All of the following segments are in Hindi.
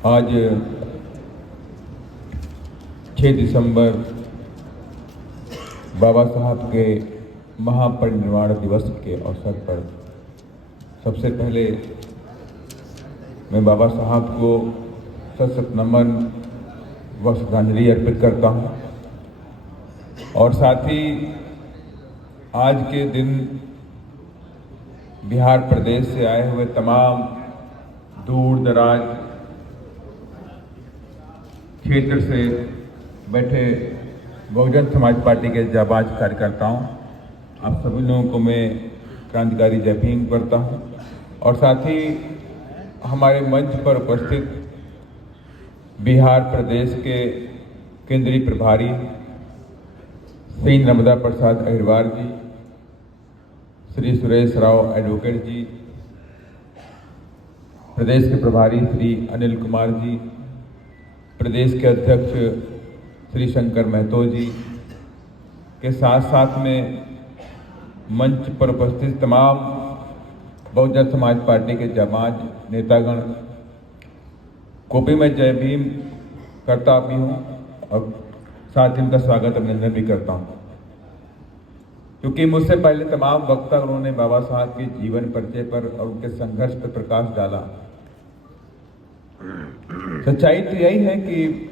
आज 6 दिसंबर बाबा साहब के महापरिनिर्वाण दिवस के अवसर पर सबसे पहले मैं बाबा साहब को सशक्त नमन व श्रद्धांजलि अर्पित करता हूं और साथ ही आज के दिन बिहार प्रदेश से आए हुए तमाम दूर दराज क्षेत्र से बैठे बहुजन समाज पार्टी के जाबाज कार्यकर्ताओं, आप सभी लोगों को मैं क्रांतिकारी जय भीम करता हूं और साथ ही हमारे मंच पर उपस्थित बिहार प्रदेश के केंद्रीय प्रभारी श्री नर्मदा प्रसाद अहिरवार जी, श्री सुरेश राव एडवोकेट जी, प्रदेश के प्रभारी श्री अनिल कुमार जी, प्रदेश के अध्यक्ष श्री शंकर महतो जी के साथ साथ में मंच पर उपस्थित तमाम बहुजन समाज पार्टी के जाबाज नेतागण को भी मैं जय भीम करता भी हूँ और साथ ही उनका स्वागत अभिनंदन भी करता हूँ, क्योंकि मुझसे पहले तमाम वक्ता उन्होंने बाबा साहब के जीवन परिचय पर और उनके संघर्ष पर प्रकाश डाला। सच्चाई तो यही है कि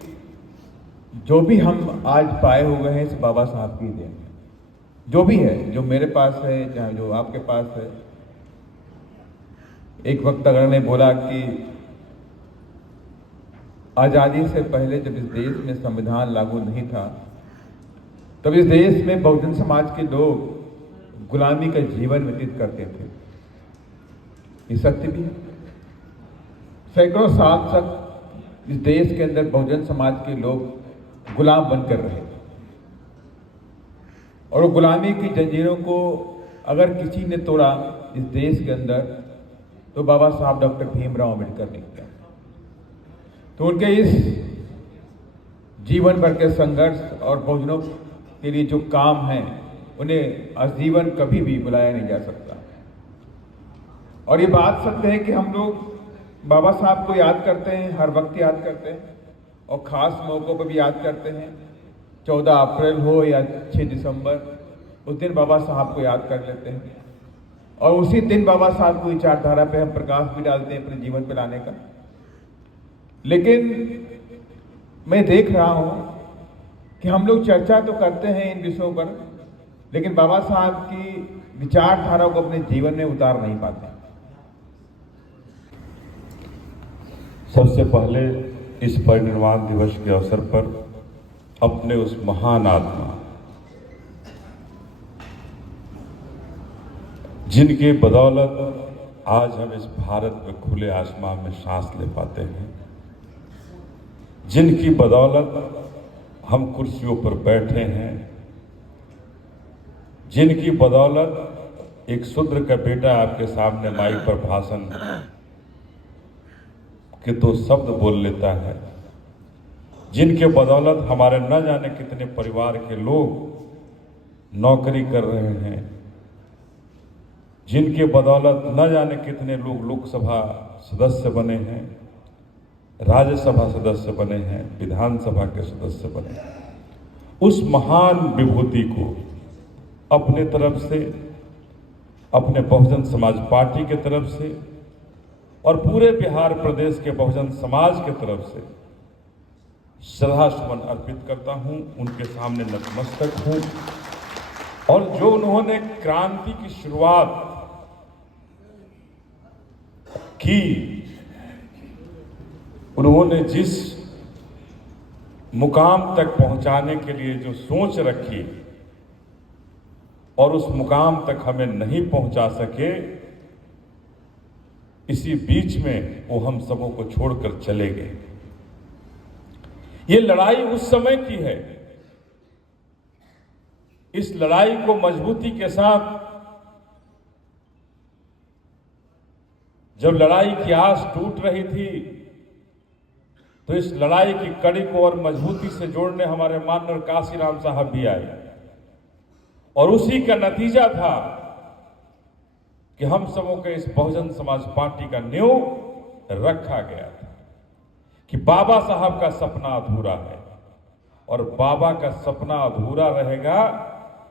जो भी हम आज पाए हुए हैं इस बाबा साहब की देन है। जो भी है, जो मेरे पास है, चाहे जो आपके पास है। एक वक्तागण ने बोला कि आजादी से पहले जब इस देश में संविधान लागू नहीं था तब इस देश में बहुजन समाज के लोग गुलामी का जीवन व्यतीत करते थे। ये सत्य भी है। सैकड़ों साल तक इस देश के अंदर बहुजन समाज के लोग गुलाम बनकर रहे और वो गुलामी की जंजीरों को अगर किसी ने तोड़ा इस देश के अंदर तो बाबा साहब डॉक्टर भीमराव अम्बेडकर ने किया। तो उनके इस जीवन भर के संघर्ष और बहुजनों के लिए जो काम है उन्हें आजीवन कभी भी बुलाया नहीं जा सकता। और ये बात सत्य है कि हम लोग बाबा साहब को याद करते हैं, हर वक्त याद करते हैं और ख़ास मौक़ों पर भी याद करते हैं। 14 अप्रैल हो या 6 दिसंबर, उस दिन बाबा साहब को याद कर लेते हैं और उसी दिन बाबा साहब की विचारधारा पे हम प्रकाश भी डालते हैं अपने जीवन पे लाने का। लेकिन मैं देख रहा हूं कि हम लोग चर्चा तो करते हैं इन विषयों पर, लेकिन बाबा साहब की विचारधारा को अपने जीवन में उतार नहीं पाते। सबसे पहले इस परिनिर्वाण दिवस के अवसर पर अपने उस महान आत्मा जिनके बदौलत आज हम इस भारत में खुले आसमान में सांस ले पाते हैं, जिनकी बदौलत हम कुर्सियों पर बैठे हैं, जिनकी बदौलत एक शूद्र का बेटा आपके सामने माइक पर भाषण के 2 शब्द बोल लेता है, जिनके बदौलत हमारे न जाने कितने परिवार के लोग नौकरी कर रहे हैं, जिनके बदौलत न जाने कितने लोग लोकसभा सदस्य बने हैं, राज्यसभा सदस्य बने हैं, विधानसभा के सदस्य बने हैं। उस महान विभूति को अपने तरफ से, अपने बहुजन समाज पार्टी के तरफ से और पूरे बिहार प्रदेश के बहुजन समाज के तरफ से श्रद्धा सुमन अर्पित करता हूं, उनके सामने नतमस्तक हूं। और जो उन्होंने क्रांति की शुरुआत की, उन्होंने जिस मुकाम तक पहुंचाने के लिए जो सोच रखी और उस मुकाम तक हमें नहीं पहुंचा सके, इसी बीच में वो हम सबों को छोड़कर चले गए। ये लड़ाई उस समय की है। इस लड़ाई को मजबूती के साथ, जब लड़ाई की आस टूट रही थी, तो इस लड़ाई की कड़ी को और मजबूती से जोड़ने हमारे माननीय काशीराम साहब भी आए और उसी का नतीजा था कि हम सबों के इस बहुजन समाज पार्टी का नींव रखा गया था। कि बाबा साहब का सपना अधूरा है, और बाबा का सपना अधूरा रहेगा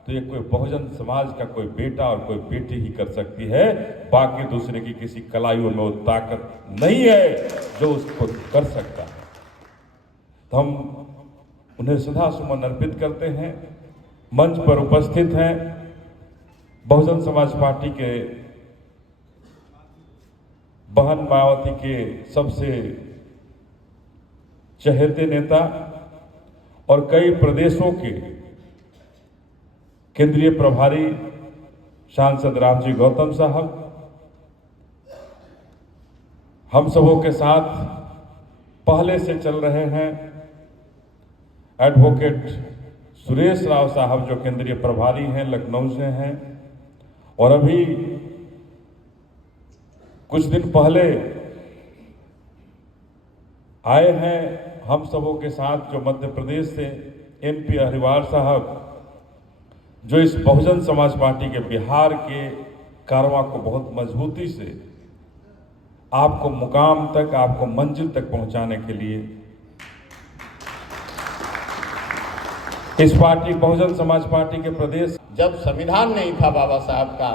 तो ये कोई बहुजन समाज का कोई बेटा और कोई बेटी ही कर सकती है। बाकी दूसरे की किसी कलाइयों में वो ताकत नहीं है जो उसको कर सकता है। तो हम उन्हें श्रद्धा सुमन अर्पित करते हैं। मंच पर उपस्थित हैं बहुजन समाज पार्टी के बहन मायावती के सबसे चहेते नेता और कई प्रदेशों के केंद्रीय प्रभारी सांसद रामजी गौतम साहब, हम सबों के साथ पहले से चल रहे हैं एडवोकेट सुरेश राव साहब जो केंद्रीय प्रभारी हैं, लखनऊ से हैं, और अभी कुछ दिन पहले आए हैं हम सबों के साथ जो मध्य प्रदेश से एमपी हरिवार साहब, जो इस बहुजन समाज पार्टी के बिहार के कारवां को बहुत मजबूती से आपको मुकाम तक, आपको मंजिल तक पहुंचाने के लिए इस पार्टी बहुजन समाज पार्टी के प्रदेश। जब संविधान नहीं था बाबा साहब का,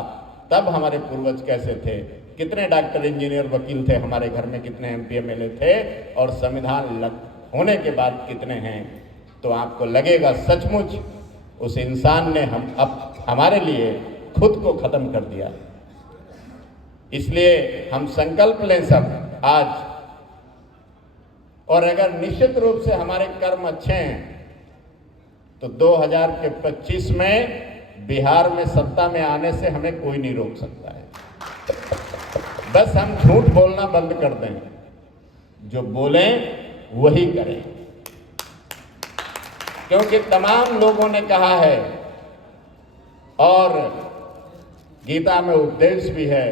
तब हमारे पूर्वज कैसे थे, कितने डॉक्टर, इंजीनियर, वकील थे हमारे घर में, कितने एमपी एमएलए थे, और संविधान होने के बाद कितने हैं, तो आपको लगेगा सचमुच उस इंसान ने हमारे लिए खुद को खत्म कर दिया। इसलिए हम संकल्प लें सब आज, और अगर निश्चित रूप से हमारे कर्म अच्छे हैं तो 2025 में बिहार में सत्ता में आने से हमें कोई नहीं रोक सकता है। बस हम झूठ बोलना बंद कर दें, जो बोलें वही करें, क्योंकि तमाम लोगों ने कहा है और गीता में उपदेश भी है,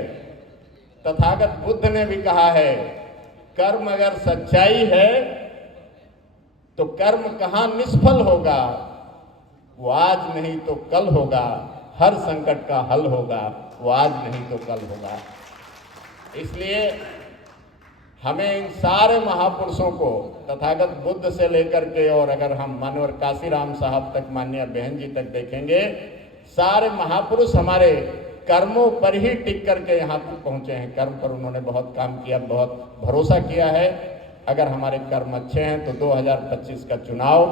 तथागत बुद्ध ने भी कहा है, कर्म अगर सच्चाई है तो कर्म कहां निष्फल होगा, वो आज नहीं तो कल होगा। हर संकट का हल होगा, वो आज नहीं तो कल होगा। इसलिए हमें इन सारे महापुरुषों को, तथागत बुद्ध से लेकर के, और अगर हम मानवर काशीराम साहब तक, माननीय बहन जी तक देखेंगे, सारे महापुरुष हमारे कर्मों पर ही टिक करके यहाँ तक पहुँचे हैं। कर्म पर उन्होंने बहुत काम किया, बहुत भरोसा किया है। अगर हमारे कर्म अच्छे हैं तो 2025 का चुनाव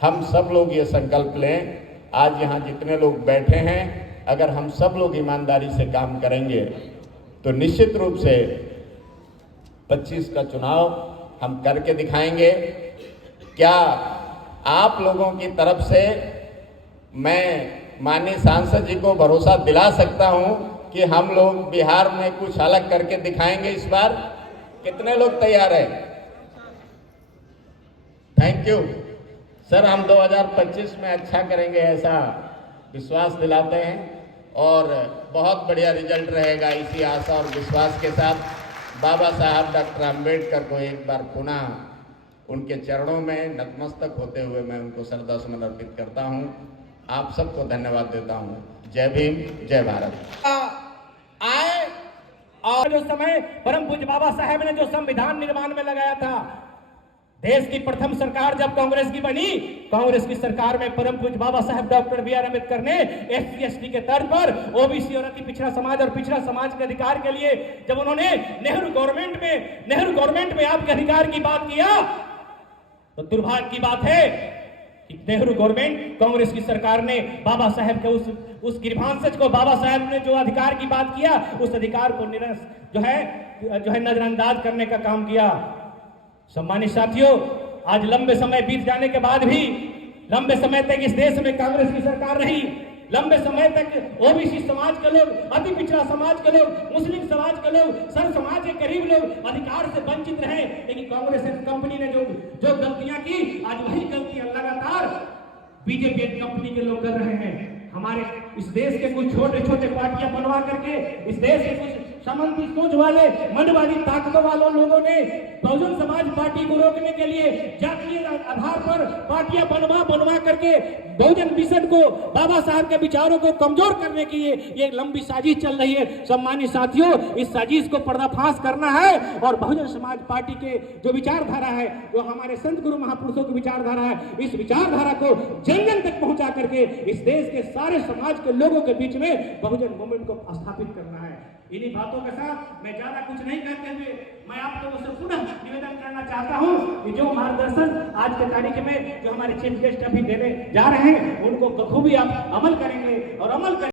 हम सब लोग ये संकल्प लें, आज यहाँ जितने लोग बैठे हैं, अगर हम सब लोग ईमानदारी से काम करेंगे तो निश्चित रूप से 25 का चुनाव हम करके दिखाएंगे। क्या आप लोगों की तरफ से मैं माननीय सांसद जी को भरोसा दिला सकता हूं कि हम लोग बिहार में कुछ अलग करके दिखाएंगे इस बार? कितने लोग तैयार हैं? थैंक यू सर, हम 2025 में अच्छा करेंगे ऐसा विश्वास दिलाते हैं, और बहुत बढ़िया रिजल्ट रहेगा। इसी आशा और विश्वास के साथ बाबा साहब डॉक्टर अंबेडकर को एक बार पुनः उनके चरणों में नतमस्तक होते हुए मैं उनको श्रद्धा सुमन अर्पित करता हूं। आप सबको धन्यवाद देता हूं। जय भीम, जय भारत। आए और जो समय परम पूज्य बाबा साहब ने जो संविधान निर्माण में लगाया था, देश की प्रथम सरकार जब कांग्रेस की बनी, कांग्रेस की सरकार में परम पूज्य बाबा साहब डॉक्टर बी आर अम्बेडकर ने एससी एसटी के तर्ज पर ओबीसी और अति पिछड़ा समाज और पिछड़ा समाज के अधिकार के लिए जब उन्होंने नेहरू गवर्नमेंट में आपके अधिकार की बात किया, तो दुर्भाग्य की बात है कि नेहरू गवर्नमेंट, कांग्रेस की सरकार ने बाबा साहब के उस गिरभांसज को, बाबा साहब ने जो अधिकार की बात किया, उस अधिकार को जो है नजरअंदाज करने का काम किया। सम्मानित साथियों, आज लंबे समय बीत जाने के बाद भी, लंबे समय तक इस देश में कांग्रेस की सरकार रही, लंबे समय तक ओबीसी समाज के लोग, अति पिछड़ा समाज के लोग, मुस्लिम समाज के लोग, सर समाज के गरीब लोग अधिकार से वंचित रहे। लेकिन कांग्रेस कंपनी ने जो गलतियां की, आज वही गलतियां लगातार बीजेपी कंपनी के लोग कर रहे हैं। हमारे इस देश के कुछ छोटे छोटे पार्टियां बनवा करके, इस देश के कुछ सामंती सोच वाले, मन वाली ताकतों वालों लोगों ने बहुजन समाज पार्टी को रोकने के लिए जातीय आधार पर पार्टियां बनवा करके बहुजन मिशन को, बाबा साहब के विचारों को कमजोर करने की ये लंबी साजिश चल रही है। सम्मानित साथियों, इस साजिश को पर्दाफाश करना है और बहुजन समाज पार्टी के जो विचारधारा है, जो हमारे संत गुरु महापुरुषों की विचारधारा है, इस विचारधारा को जन जन तक पहुंचा करके इस देश के सारे समाज के लोगों के बीच में बहुजन मूवमेंट को स्थापित करना है। इन्हीं बातों के साथ मैं ज्यादा कुछ नहीं कहते हुए मैं आप लोगों से पुनः निवेदन करना चाहता हूं कि जो मार्गदर्शन आज के तारीख में जो हमारे चीफ गेस्ट अभी देने जा रहे हैं, उनको बखूबी आप अमल करेंगे और अमल